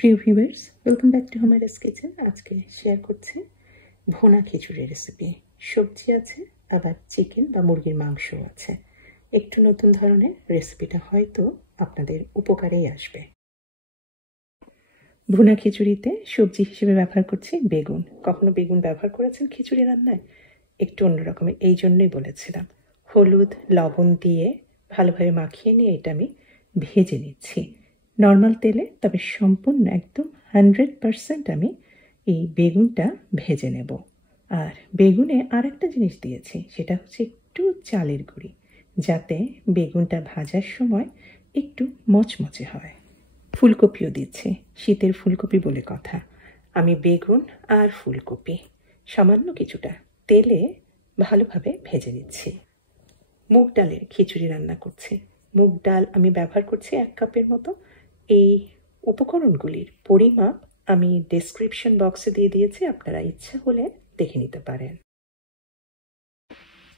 প্রিয় viewers, welcome back to Humaira's kitchen. আজকে share করছি ভুনা খিচুড়ি রেসিপি। সবজি আছে, আবার চিকেন বা মুরগির মাংসও আছে। একটু নতুন ধরনের রেসিপিটা হয়তো আপনাদের উপকারেই আসবে। ভুনা খিচুড়িতে সবজি হিসেবে ব্যবহার করছি বেগুন। কখনো বেগুন ব্যবহার করেছেন খিচুড়ি রান্নায়? একটু অন্যরকমের, এই জন্যই বলেছিলাম। হলুদ লবণ দিয়ে ভালোভাবে মাখিয়ে নিয়ে এটা আমি ভেজে নিচ্ছি নর্মাল তেলে, তবে সম্পূর্ণ একদম 100% আমি এই বেগুনটা ভেজে নেব। আর বেগুনে আর একটা জিনিস দিয়েছি, সেটা হচ্ছে একটু চালের গুঁড়ি, যাতে বেগুনটা ভাজার সময় একটু মচমচে হয়। ফুলকপিও দিচ্ছি, শীতের ফুলকপি বলে কথা। আমি বেগুন আর ফুলকপি সামান্য কিছুটা তেলে ভালোভাবে ভেজে নিচ্ছি। মুগ ডালের খিচুড়ি রান্না করছি। মুগ ডাল আমি ব্যবহার করছি 1 কাপের মতো। এই উপকরণগুলির পরিমাপ আমি ডেসক্রিপশন বক্সে দিয়ে দিয়েছি, আপনারা ইচ্ছা হলে দেখে নিতে পারেন।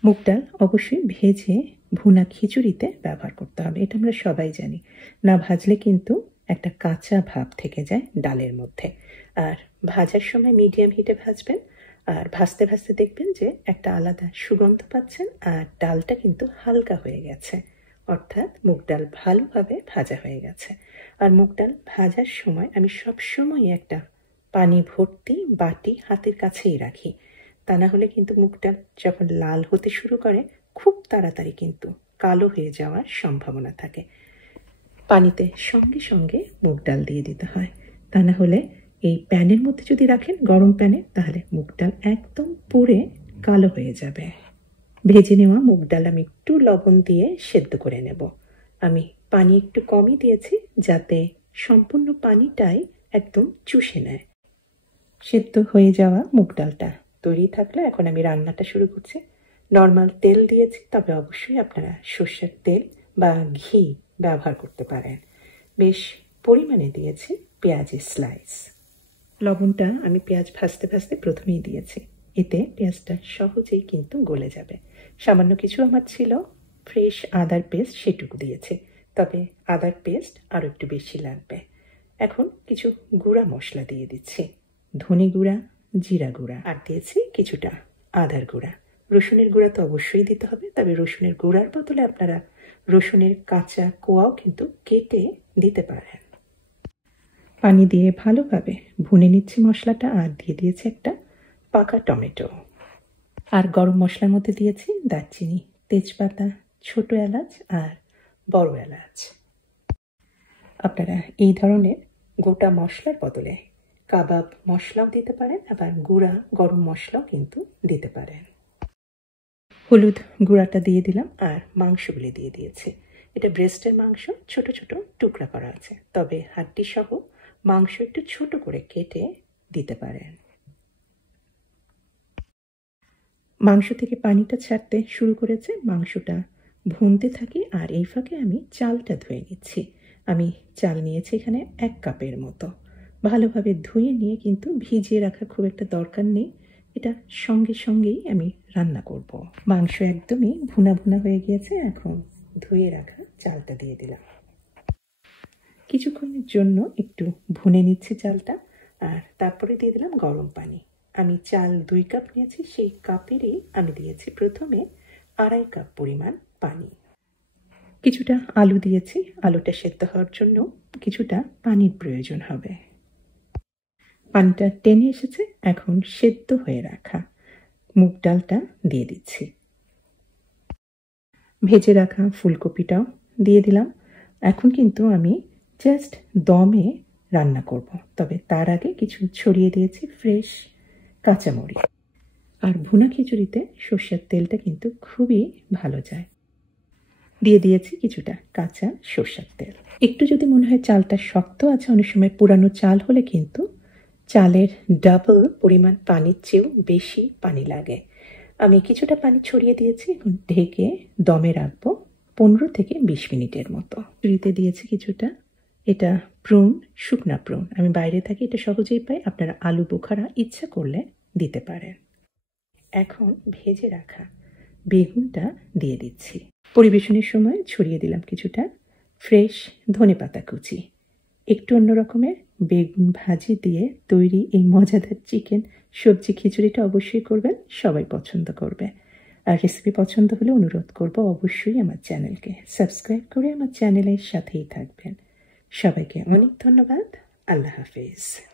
মুগ ডাল অবশ্যই ভেজে ভুনা খিচুড়িতে ব্যবহার করতে হবে, এটা আমরা সবাই জানি। না ভাজলে কিন্তু একটা কাঁচা ভাব থেকে যায় ডালের মধ্যে। আর ভাজার সময় মিডিয়াম হিটে ভাজবেন, আর ভাজতে ভাজতে দেখবেন যে একটা আলাদা সুগন্ধ পাচ্ছেন, আর ডালটা কিন্তু হালকা হয়ে গেছে, অর্থাৎ মুগ ডাল ভালোভাবে ভাজা হয়ে গেছে। আর মুগ ডাল ভাজার সময় আমি সবসময় একটা পানি ভর্তি বাটি হাতের কাছেই রাখি, তা না হলে কিন্তু মুগ ডাল যখন লাল হতে শুরু করে খুব তাড়াতাড়ি কিন্তু কালো হয়ে যাওয়ার সম্ভাবনা থাকে। পানিতে সঙ্গে সঙ্গে মুগ ডাল দিয়ে দিতে হয়, তা না হলে এই প্যানের মধ্যে যদি রাখেন গরম প্যানে, তাহলে মুগ ডাল একদম পুড়ে কালো হয়ে যাবে। ভেজে নেওয়া মুগ ডাল আমি একটু লবণ দিয়ে সেদ্ধ করে নেব। আমি পানি একটু কমই দিয়েছি, যাতে সম্পূর্ণ পানিটাই একদম চুষে নেয়। সেদ্ধ হয়ে যাওয়া মুগ ডালটা তৈরি থাকলে এখন আমি রান্নাটা শুরু করছি। নর্মাল তেল দিয়েছি, তবে অবশ্যই আপনারা সর্ষের তেল বা ঘি ব্যবহার করতে পারেন। বেশ পরিমাণে দিয়েছি পেঁয়াজের স্লাইস। লবণটা আমি পেঁয়াজ ভাজতে ভাজতে প্রথমেই দিয়েছি, এতে পেঁয়াজটা সহজেই কিন্তু গলে যাবে। সামান্য কিছু আমার ছিল ফ্রেশ আদার পেস্ট, সেটুকু দিয়েছি, তবে আদার পেস্ট আরও একটু বেশি লাগবে। এখন কিছু গুঁড়া মশলা দিয়ে দিচ্ছি, ধনে গুঁড়া, জিরা গুঁড়া, আর দিয়েছি কিছুটা আদার গুঁড়া। রসুনের গুঁড়া তো অবশ্যই দিতে হবে, তবে রসুনের গুঁড়ার বদলে আপনারা রসুনের কাঁচা কোয়াও কিন্তু কেটে দিতে পারেন। পানি দিয়ে ভালোভাবে ভুনে নিচ্ছি মশলাটা, আর দিয়ে দিয়েছি একটা পাকা টমেটো। আর গরম মশলার মধ্যে দিয়েছি দারচিনি, তেজপাতা, ছোট এলাচ আর বড় এলাচ। আপনারা এই ধরনের গোটা মশলার বদলে কাবাব মশলাও দিতে পারেন, আবার গুঁড়া গরম মশলাও কিন্তু দিতে পারেন। হলুদ গুঁড়াটা দিয়ে দিলাম, আর মাংসগুলি দিয়ে দিয়েছি। এটা ব্রেস্টের মাংস, ছোট ছোট টুকরা করা আছে, তবে হাড্ডি সহ মাংস একটু ছোট করে কেটে দিতে পারেন। মাংস থেকে পানিটা ছাড়তে শুরু করেছে, মাংসটা ভুনতে থাকি, আর এই ফাঁকে আমি চালটা ধুয়ে নিচ্ছি। আমি চাল নিয়েছি এখানে 1 কাপের মতো। ভালোভাবে ধুয়ে নিয়ে কিন্তু ভিজিয়ে রাখার খুব একটা দরকার নেই, এটা সঙ্গে সঙ্গেই আমি রান্না করব। মাংস একদমই ভুনা ভুনা হয়ে গিয়েছে, এখন ধুয়ে রাখা চালটা দিয়ে দিলাম। কিছুক্ষণের জন্য একটু ভুনে নিচ্ছি চালটা, আর তারপরে দিয়ে দিলাম গরম পানি। আমি চাল 2 কাপ নিয়েছি, সেই কাপেরই আমি দিয়েছি প্রথমে 2.5 কাপ পরিমাণ পানি। কিছুটা আলু দিয়েছি, আলুটা সেদ্ধ হওয়ার জন্য কিছুটা পানির প্রয়োজন হবে। পানিটা টেনে এসেছে, এখন সেদ্ধ হয়ে রাখা মুগ ডালটা দিয়ে দিচ্ছি। ভেজে রাখা ফুলকপিটাও দিয়ে দিলাম। এখন কিন্তু আমি জাস্ট দমে রান্না করব, তবে তার আগে কিছু ছড়িয়ে দিয়েছি ফ্রেশ কাঁচামরিচ। আর ভুনা খিচুড়িতে সর্ষের তেলটা কিন্তু খুবই ভালো যায়। দিয়ে দিয়েছি কিছুটা কাঁচা সর্ষের তেল। একটু যদি মনে হয় চালটা শক্ত আছে, অনেক সময় পুরানো চাল হলে কিন্তু চালের ডাবল পরিমাণ পানির চেয়েও বেশি পানি লাগে। আমি কিছুটা পানি ছড়িয়ে দিয়েছি, এখন ঢেকে দমে রাখবো 15 থেকে 20 মিনিটের মতো। খিচুড়িতে দিয়েছি কিছুটা, এটা প্রুন, শুকনা প্রুন, আমি বাইরে থাকি, এটা সহজেই পাই, আপনারা আলু বোখারা ইচ্ছা করলে দিতে পারেন। এখন ভেজে রাখা বেগুনটা দিয়ে দিচ্ছি। পরিবেশনের সময় ছড়িয়ে দিলাম কিছুটা ফ্রেশ ধনেপাতা কুচি। একটু অন্য রকমের বেগুন ভাজি দিয়ে তৈরি এই মজাদার চিকেন সবজি খিচুড়িটা অবশ্যই করবেন, সবাই পছন্দ করবে। আর রেসিপি পছন্দ হলে অনুরোধ করব অবশ্যই আমার চ্যানেলকে সাবস্ক্রাইব করে আমার চ্যানেলের সাথেই থাকবেন। সবাইকে অনেক ধন্যবাদ। আল্লাহ হাফেজ।